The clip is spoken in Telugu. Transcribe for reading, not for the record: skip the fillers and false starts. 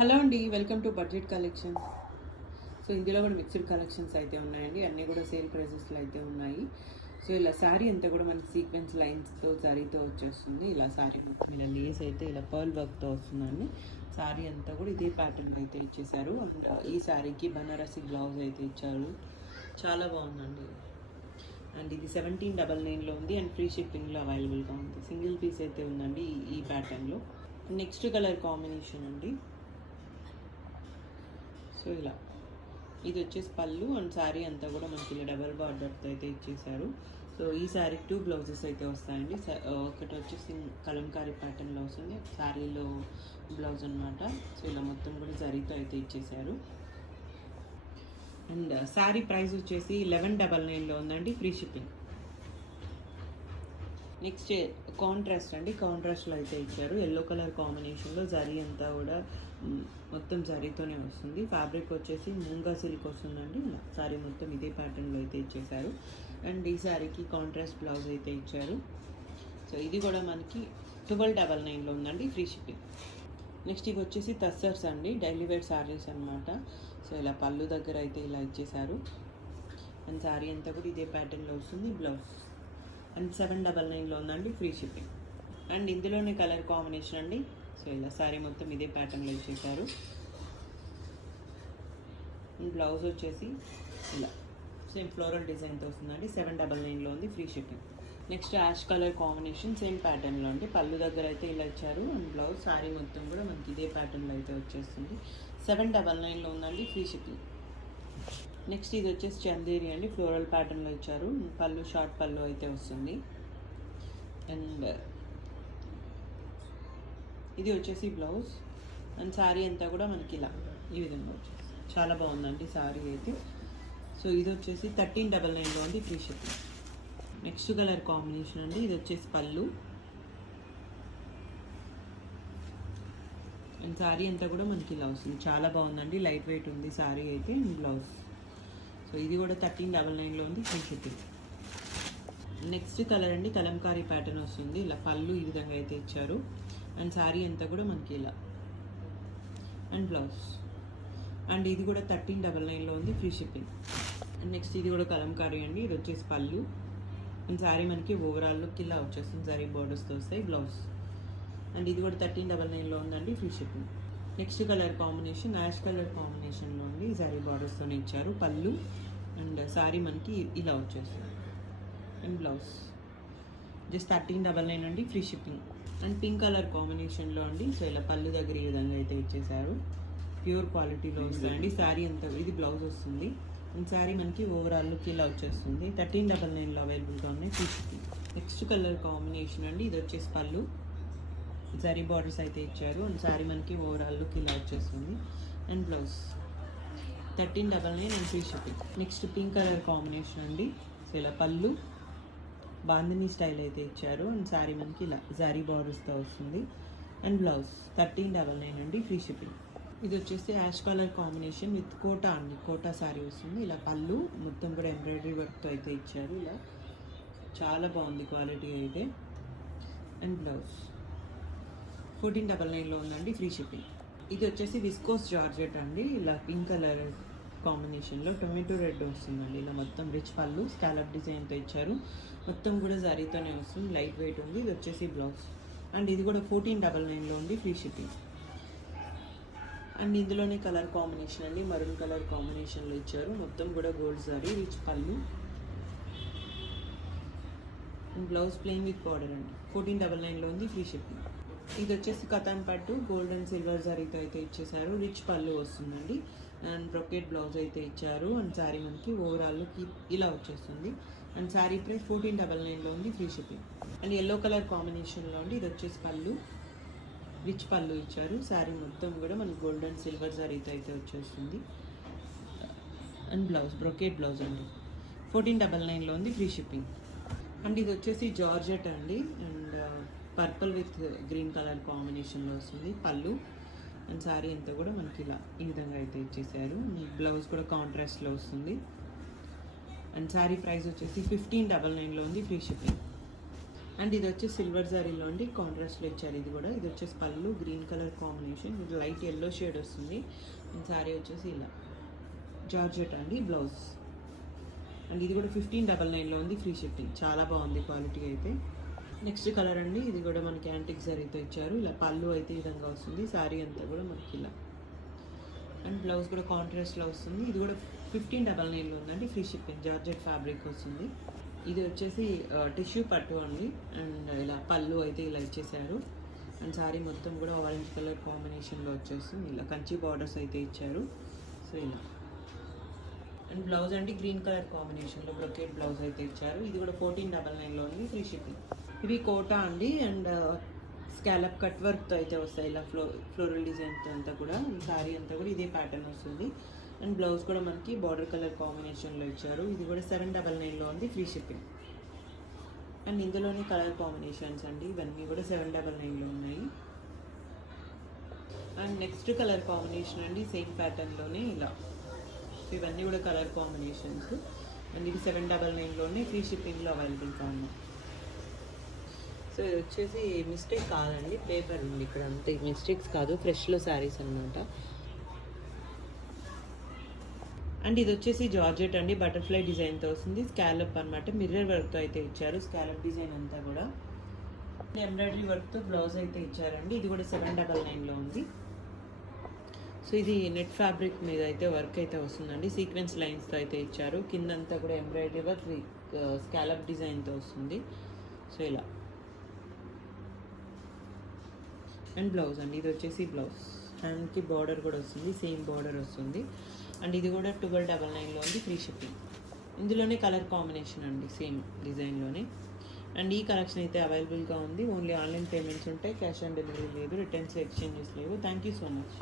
హలో అండి, welcome to budget collections. So ఇందులో కూడా మిక్స్డ్ కలెక్షన్స్ అయితే ఉన్నాయండి. అన్నీ కూడా సేల్ ప్రైసెస్లో అయితే ఉన్నాయి. సో ఇలా శారీ అంతా కూడా మనకి సీక్వెన్స్ లైన్స్తో జరీతో వచ్చేస్తుంది. ఇలా శారీ మొత్తం ఇలా లేస్ అయితే ఇలా పర్ల్ వర్క్తో వస్తుందండి. శారీ అంతా కూడా ఇదే ప్యాటర్న్ అయితే ఇచ్చేసారు. అండ్ ఈ శారీకి బనారసి బ్లౌజ్ అయితే ఇచ్చారు. చాలా బాగుందండి. అండ్ ఇది 1799లో ఉంది అండ్ ఫ్రీ షిప్పింగ్లో అవైలబుల్గా ఉంది. సింగిల్ పీస్ అయితే ఉందండి ఈ ప్యాటర్న్లో. నెక్స్ట్ కలర్ కాంబినేషన్ అండి. సో ఇలా ఇది వచ్చేసి పళ్ళు అండ్ శారీ అంతా కూడా మనకి ఇలా డబల్ బార్డర్తో అయితే ఇచ్చేసారు. సో ఈ శారీకి 2 బ్లౌజెస్ అయితే వస్తాయండి. ఒకటి వచ్చేసి కలంకారీ ప్యాటర్న్లో వస్తుంది, శారీలో బ్లౌజ్ అనమాట. సో ఇలా మొత్తం కూడా జరీతో అయితే ఇచ్చేసారు. అండ్ శారీ ప్రైస్ వచ్చేసి 1199లో ఉందండి, ఫ్రీ షిప్పింగ్. నెక్స్ట్ కాంట్రాస్ట్ అండి. కాంట్రాస్ట్లో అయితే ఇచ్చారు. ఎల్లో కలర్ కాంబినేషన్లో జరీ అంతా కూడా మొత్తం జరీతోనే వస్తుంది. ఫ్యాబ్రిక్ వచ్చేసి మూంగా సిల్క్ వస్తుందండి. శారీ మొత్తం ఇదే ప్యాటర్న్లో అయితే ఇచ్చేసారు. అండ్ ఈ శారీకి కాంట్రాస్ట్ బ్లౌజ్ అయితే ఇచ్చారు. సో ఇది కూడా మనకి 1299లో ఉందండి, ఫ్రీ షిప్పింగ్. నెక్స్ట్ ఇవి వచ్చేసి తస్సర్స్ అండి, డైలీ వేర్ శారీస్ అనమాట. సో ఇలా పళ్ళు దగ్గర అయితే ఇలా ఇచ్చేసారు. అండ్ శారీ అంతా కూడా ఇదే ప్యాటర్న్లో వస్తుంది, బ్లౌజ్. అండ్ 799లో ఉందండి, ఫ్రీ షిప్పింగ్. అండ్ ఇందులోనే కలర్ కాంబినేషన్ అండి. సో ఇలా శారీ మొత్తం ఇదే ప్యాటర్న్లో ఇచ్చేసారు. బ్లౌజ్ వచ్చేసి ఇలా సేమ్ ఫ్లోరల్ డిజైన్తో వస్తుందండి. 799లో ఉంది, free shipping. Next ash colour combination same ప్యాటర్న్లో అండి. పళ్ళు దగ్గర అయితే ఇలా ఇచ్చారు. అండ్ బ్లౌజ్ శారీ మొత్తం కూడా మనకి ఇదే ప్యాటర్న్లో అయితే వచ్చేస్తుంది. 799లో ఉందండి, ఫ్రీ షిప్పింగ్. నెక్స్ట్ ఇది వచ్చేసి చందేరి అండి, ఫ్లోరల్ ప్యాటర్న్లో ఇచ్చారు. పళ్ళు షార్ట్ పళ్ళు అయితే వస్తుంది. అండ్ ఇది వచ్చేసి బ్లౌజ్ అండ్ శారీ అంతా కూడా మనకి ఇలా ఈ విధంగా వచ్చేసి చాలా బాగుందండి శారీ అయితే. సో ఇది వచ్చేసి 1399లో ఉంది, free shipping. Next colour combination అండి. ఇది వచ్చేసి పళ్ళు అండ్ శారీ అంతా కూడా మనకి ఇలా వస్తుంది. చాలా బాగుందండి, లైట్ వెయిట్ ఉంది శారీ అయితే. బ్లౌజ్ సో ఇది కూడా 1399లో ఉంది, ఫ్రీ షిప్పింగ్. నెక్స్ట్ కలర్ అండి, కలంకారీ ప్యాటర్న్ వస్తుంది. ఇలా పళ్ళు ఈ విధంగా అయితే ఇచ్చారు. అండ్ శారీ అంతా కూడా మనకి ఇలా అండ్ బ్లౌజ్. అండ్ ఇది కూడా 1399లో ఉంది, ఫ్రీ షిప్పింగ్. అండ్ నెక్స్ట్ ఇది కూడా కలంకారీ అండి. ఇది వచ్చేసి పళ్ళు అండ్ శారీ మనకి ఓవరాల్ లుక్ ఇలా వచ్చేస్తుంది, జరీ బోర్డర్స్తో వస్తాయి, బ్లౌజ్. అండ్ ఇది కూడా 1399లో ఉందండి, free shipping. Next colour combination ash colour కాంబినేషన్లో ఉంది, జరీ బార్డర్స్తోనే ఇచ్చారు. పళ్ళు అండ్ శారీ మనకి ఇలా వచ్చేస్తుంది అండ్ బ్లౌజ్. జస్ట్ 1399 అండి, free shipping. And pink colour కాంబినేషన్లో అండి. సో ఇలా పళ్ళు దగ్గర ఈ విధంగా అయితే ఇచ్చేసారు. ప్యూర్ క్వాలిటీలో వస్తుందండి శారీ అంతా. ఇది బ్లౌజ్ వస్తుంది అండ్ శారీ మనకి ఓవరాల్ లుక్ ఇలా వచ్చేస్తుంది. 1399లో అవైలబుల్గా ఉన్నాయి, free shipping. Next colour combination అండి. ఇది వచ్చేసి పళ్ళు, జరీ బార్డర్స్ అయితే ఇచ్చారు. అండ్ శారీ మనకి ఓవరాల్ లుక్ ఇలా వచ్చేస్తుంది and blouse. 1399 and free shipping. Next pink colour combination అండి. సో ఇలా పళ్ళు బాందిని స్టైల్ అయితే ఇచ్చారు. అండ్ శారీ మనకి ఇలా జరీ బార్డర్స్తో వస్తుంది అండ్ బ్లౌజ్. 1399 అండి, ఫ్రీ షిప్పింగ్. ఇది వచ్చేసి ash colour combination with Kota అండి, కోటా శారీ వస్తుంది. ఇలా పళ్ళు మొత్తం కూడా ఎంబ్రాయిడరీ వర్క్తో అయితే ఇచ్చారు. ఇలా చాలా బాగుంది క్వాలిటీ అయితే. అండ్ బ్లౌజ్ 1499లో ఉందండి, ఫ్రీ షిప్పింగ్. ఇది వచ్చేసి విస్కోస్ జార్జెట్ అండి. ఇలా పింక్ కలర్ కాంబినేషన్లో టొమాటో రెడ్ వస్తుందండి. ఇలా మొత్తం రిచ్ పళ్ళు స్కాలప్ డిజైన్తో ఇచ్చారు. మొత్తం కూడా జరీతోనే వస్తుంది, లైట్ వెయిట్ ఉంది. ఇది వచ్చేసి బ్లౌజ్. అండ్ ఇది కూడా 1499లో ఉంది, ఫ్రీ షిప్పింగ్. అండ్ ఇందులోనే కలర్ కాంబినేషన్ అండి, మరూన్ కలర్ కాంబినేషన్లో ఇచ్చారు. మొత్తం కూడా గోల్డ్ జరీ, రిచ్ పళ్ళు and blouse plain with border అండి. 1499లో ఉంది, ఫ్రీ షిప్పింగ్. ఇది వచ్చేసి కతాన్ పట్టు గోల్డ్ అండ్ సిల్వర్ జరీతో అయితే ఇచ్చేసారు. రిచ్ పళ్ళు వస్తుందండి అండ్ బ్రొకెట్ బ్లౌజ్ అయితే ఇచ్చారు. అండ్ శారీ మనకి ఓవరాల్ ఇలా వచ్చేస్తుంది. అండ్ శారీ ప్రైస్ 1499లో ఉంది, free shipping. And yellow colour కాంబినేషన్లో అండి. ఇది వచ్చేసి పళ్ళు, రిచ్ పళ్ళు ఇచ్చారు. శారీ మొత్తం కూడా మనకి గోల్డ్ అండ్ సిల్వర్ జరీతో అయితే వచ్చేస్తుంది అండ్ బ్లౌజ్ బ్రొకెట్ బ్లౌజ్ అండి. 1499లో ఉంది, ఫ్రీ షిప్పింగ్. అండ్ ఇది వచ్చేసి జార్జెట్ అండి. And purple with green colour కాంబినేషన్లో వస్తుంది. పళ్ళు అండ్ శారీ అంతా కూడా మనకి ఇలా ఈ విధంగా అయితే ఇచ్చేసారు. బ్లౌజ్ కూడా కాంట్రాస్ట్లో వస్తుంది. అండ్ శారీ ప్రైస్ వచ్చేసి 1599లో ఉంది, ఫ్రీ షిప్పింగ్. అండ్ ఇది వచ్చి సిల్వర్ జరీలో అండి, కాంట్రాస్ట్లో ఇచ్చారు. ఇది కూడా ఇది వచ్చేసి పళ్ళు గ్రీన్ కలర్ కాంబినేషన్, ఇది లైట్ ఎల్లో షేడ్ వస్తుంది. అండ్ శారీ వచ్చేసి ఇలా జార్జెట్ అండి, బ్లౌజ్. అండ్ ఇది కూడా 1599లో ఉంది, ఫ్రీ షిప్పింగ్. చాలా బాగుంది క్వాలిటీ అయితే. నెక్స్ట్ కలర్ అండి, ఇది కూడా మనకి యాంటిక్ జరీతో ఇచ్చారు. ఇలా పళ్ళు అయితే ఈ విధంగా వస్తుంది, శారీ అంతా కూడా మనకి ఇలా. అండ్ బ్లౌజ్ కూడా కాంట్రాస్ట్లో వస్తుంది. ఇది కూడా 1599లో ఉందండి, ఫ్రీ షిప్పింగ్. జార్జెట్ ఫ్యాబ్రిక్ వస్తుంది. ఇది వచ్చేసి టిష్యూ పట్టు అండి. అండ్ ఇలా పళ్ళు అయితే ఇలా ఇచ్చేసారు. అండ్ శారీ మొత్తం కూడా ఆరెంజ్ కలర్ కాంబినేషన్లో వచ్చేస్తుంది. ఇలా కంచి బార్డర్స్ అయితే ఇచ్చారు. సో ఇలా. అండ్ బ్లౌజ్ అండి గ్రీన్ కలర్ కాంబినేషన్లో బ్రొకేట్ బ్లౌజ్ అయితే ఇచ్చారు. ఇది కూడా 1499లో ఉంది, ఫ్రీ షిప్పింగ్. ఇవి కోటా అండి. అండ్ స్కాలప్ కట్ వర్క్తో అయితే వస్తాయి, ఇలా ఫ్లోరల్ డిజైన్తో అంతా కూడా. ఈ శారీ అంతా కూడా ఇదే ప్యాటర్న్ వస్తుంది. అండ్ బ్లౌజ్ కూడా మనకి బార్డర్ కలర్ కాంబినేషన్లో ఇచ్చారు. ఇది కూడా 799లో ఉంది, ఫ్రీ షిప్పింగ్. అండ్ ఇందులోనే కలర్ కాంబినేషన్స్ అండి, ఇవన్నీ కూడా 799లో ఉన్నాయి. అండ్ నెక్స్ట్ కలర్ కాంబినేషన్ అండి, సేమ్ ప్యాటర్న్లోనే ఇలా. ఇవన్నీ కూడా కలర్ కాంబినేషన్స్. అండ్ ఇది 799లోనే ఫ్రీ షిప్పింగ్లో అవైలబుల్గా ఉన్నాయి. సో ఇది వచ్చేసి మిస్టేక్ కాదండి, పేపర్ ఉంది ఇక్కడ, అంతే మిస్టేక్స్ కాదు, ఫ్రెష్లో శారీస్ అనమాట. అండ్ ఇది వచ్చేసి జార్జెట్ అండి, బటర్ఫ్లై డిజైన్తో వస్తుంది. స్కాలప్ అనమాట, మిర్రర్ వర్క్తో అయితే ఇచ్చారు. స్కాలప్ డిజైన్ అంతా కూడా ఎంబ్రాయిడరీ వర్క్తో బ్లౌజ్ అయితే ఇచ్చారండి. ఇది కూడా 799లో ఉంది. సో ఇది నెట్ ఫ్యాబ్రిక్ మీద అయితే వర్క్ అయితే వస్తుందండి, సీక్వెన్స్ లైన్స్తో అయితే ఇచ్చారు. కిందంతా కూడా ఎంబ్రాయిడరీ వర్క్ స్కాలప్ డిజైన్తో వస్తుంది. సో ఇలా. అండ్ బ్లౌజ్ అండి, ఇది వచ్చేసి బ్లౌజ్. హ్యాండ్కి బార్డర్ కూడా వస్తుంది, సేమ్ బార్డర్ వస్తుంది. అండ్ ఇది కూడా 1299లో ఉంది, ఫ్రీ షిప్పింగ్. ఇందులోనే కలర్ కాంబినేషన్ అండి, సేమ్ డిజైన్లోనే. అండ్ ఈ కలెక్షన్ అయితే అవైలబుల్గా ఉంది. ఓన్లీ ఆన్లైన్ పేమెంట్స్ ఉంటాయి, క్యాష్ ఆన్ డెలివరీ లేదు, రిటర్న్స్ ఎక్స్చేంజెస్ లేవు. Thank you so much.